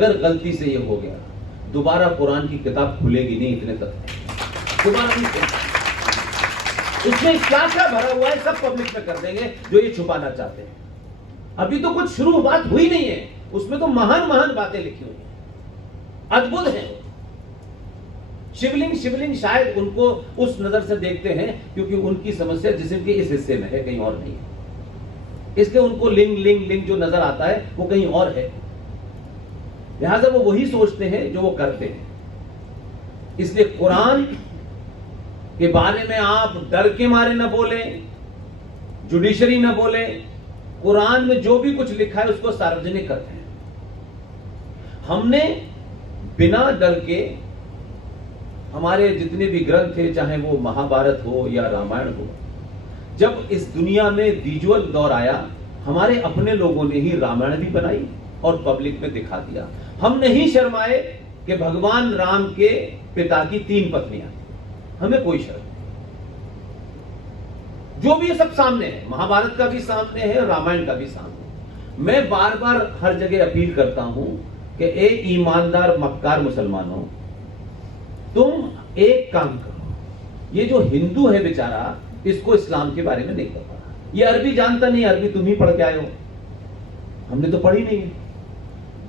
अगर गलती से ये हो गया, दोबारा कुरान की किताब खुलेगी नहीं, इतने तक दोबारा नहीं खुलेगी। उसमें क्या क्या भरा हुआ है सब पब्लिक में कर देंगे जो ये छुपाना चाहते हैं। अभी तो कुछ शुरू बात हुई नहीं है, उसमें तो महान महान बातें लिखी हुई हैं, अद्भुत हैं। शिवलिंग शायद उनको उस नजर से देखते हैं क्योंकि उनकी समस्या जिस्म के इस हिस्से में है, कहीं और नहीं है, इसलिए उनको लिंग जो नजर आता है वो कहीं और है, लिहाजा वो वही सोचते हैं जो वो करते हैं। इसलिए कुरान के बारे में आप डर के मारे न बोले, जुडिशरी न बोले, कुरान में जो भी कुछ लिखा है उसको सार्वजनिक करते हैं। हमने बिना डर के हमारे जितने भी ग्रंथ थे, चाहे वो महाभारत हो या रामायण हो, जब इस दुनिया में विजुअल दौर आया, हमारे अपने लोगों ने ही रामायण भी बनाई और पब्लिक में दिखा दिया। हम नहीं शर्माए कि भगवान राम के पिता की 3 पत्नियां, हमें कोई शर्म नहीं। जो भी ये सब सामने है, महाभारत का भी सामने है, रामायण का भी सामने है। मैं बार बार हर जगह अपील करता हूं कि ए ईमानदार मक्कार मुसलमानों, तुम एक काम करो, ये जो हिंदू है बेचारा, इसको इस्लाम के बारे में नहीं पता, ये अरबी जानता नहीं, अरबी तुम ही पढ़ के आए हो, हमने तो पढ़ी नहीं है।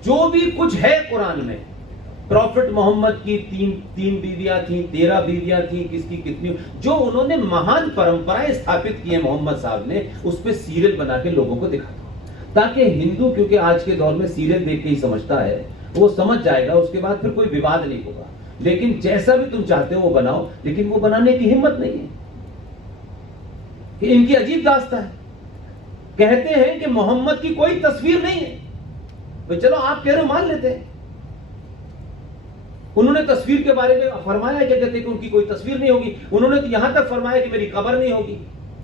जो भी कुछ है कुरान में, प्रॉफिट मोहम्मद की तीन बीवियां थी, 13 बीवियां थी, किसकी कितनी, जो उन्होंने महान परंपराएं स्थापित की है मोहम्मद साहब ने, उस पर सीरियल बना के लोगों को दिखा दो, ताकि हिंदू, क्योंकि आज के दौर में सीरियल देख के ही समझता है, वो समझ जाएगा, उसके बाद फिर कोई विवाद नहीं होगा। लेकिन जैसा भी तुम चाहते हो वो बनाओ, लेकिन वो बनाने की हिम्मत नहीं है। इनकी अजीब दास्ता है, कहते हैं कि मोहम्मद की कोई तस्वीर नहीं है, तो चलो आप कह रहे हो मान लेते हैं। उन्होंने तस्वीर के बारे में फरमाया क्या, कहते हैं कि उनकी कोई तस्वीर नहीं होगी। उन्होंने तो यहां तक फरमाया कि मेरी कब्र नहीं होगी,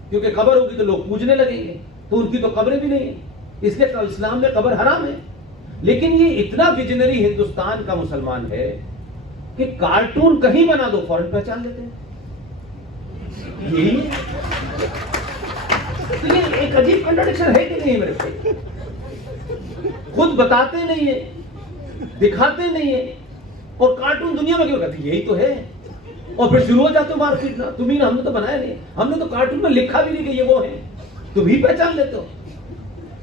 क्योंकि कब्र होगी तो लोग पूजने लगेंगे, तो उनकी तो कब्रें भी नहीं है, इसलिए इस्लाम में कब्र हराम है। लेकिन ये इतना विजनरी हिंदुस्तान का मुसलमान है कि कार्टून कहीं बना दो फौरन पहचान लेते हैं। यही तो ये एक अजीब कंट्राडिक्शन है कि नहीं मेरे से? खुद बताते नहीं है, दिखाते नहीं है, और कार्टून दुनिया में क्यों कहते? यही तो है, और फिर शुरू हो जाते हो मार पीटना, तुम्ही ना, हमने तो बनाया नहीं, हमने तो कार्टून में लिखा भी नहीं कि ये वो है, तुम ही पहचान लेते हो।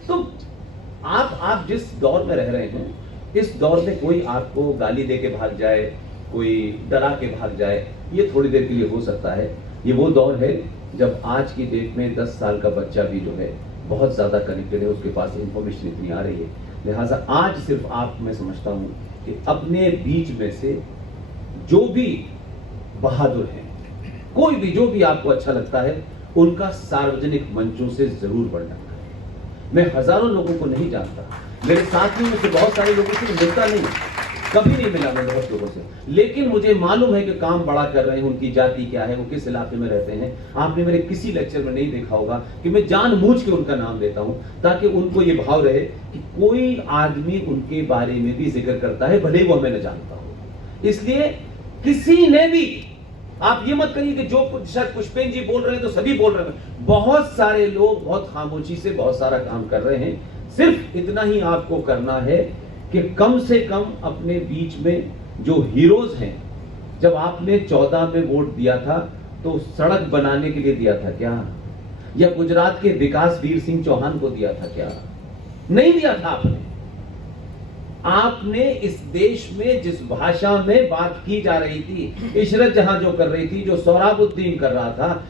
तो आप जिस दौर में रह रहे हैं, इस दौर में कोई आपको गाली दे के भाग जाए, कोई डरा के भाग जाए, ये थोड़ी देर के लिए हो सकता है। ये वो दौर है जब आज की डेट में 10 साल का बच्चा भी जो है बहुत ज्यादा कनेक्टेड है, उसके पास इंफॉर्मेशन इतनी आ रही है। लिहाजा आज सिर्फ आप, मैं समझता हूं कि अपने बीच में से जो भी बहादुर हैं, कोई भी जो भी आपको अच्छा लगता है, उनका सार्वजनिक मंचों से जरूर वर्णन करें। मैं हजारों लोगों को नहीं जानता, मेरे साथियों में से बहुत सारे लोगों से मिलता नहीं, कभी नहीं मिला मैं बहुत लोगों से, लेकिन मुझे मालूम है कि काम बड़ा कर रहे हैं, उनकी जाति क्या है, वो किस इलाके में रहते हैं। आपने मेरे किसी लेक्चर में नहीं देखा होगा कि मैं जानबूझ के उनका नाम लेता हूं, ताकि उनको ये भाव रहे कि कोई आदमी उनके बारे में भी जिक्र करता है, भले वो हमें न जानता हो। इसलिए किसी ने भी, आप ये मत करिए कि जो कुछ शायद पुष्पेन जी बोल रहे हैं तो सभी बोल रहे हैं, बहुत सारे लोग बहुत खामोशी से बहुत सारा काम कर रहे हैं। सिर्फ इतना ही आपको करना है कि कम से कम अपने बीच में जो हीरोज हैं, जब आपने 14 में वोट दिया था तो सड़क बनाने के लिए दिया था क्या, या गुजरात के विकास वीर सिंह चौहान को दिया था क्या? नहीं दिया था आपने इस देश में जिस भाषा में बात की जा रही थी, इशरत जहां जो कर रही थी, जो सोहराबुद्दीन कर रहा था,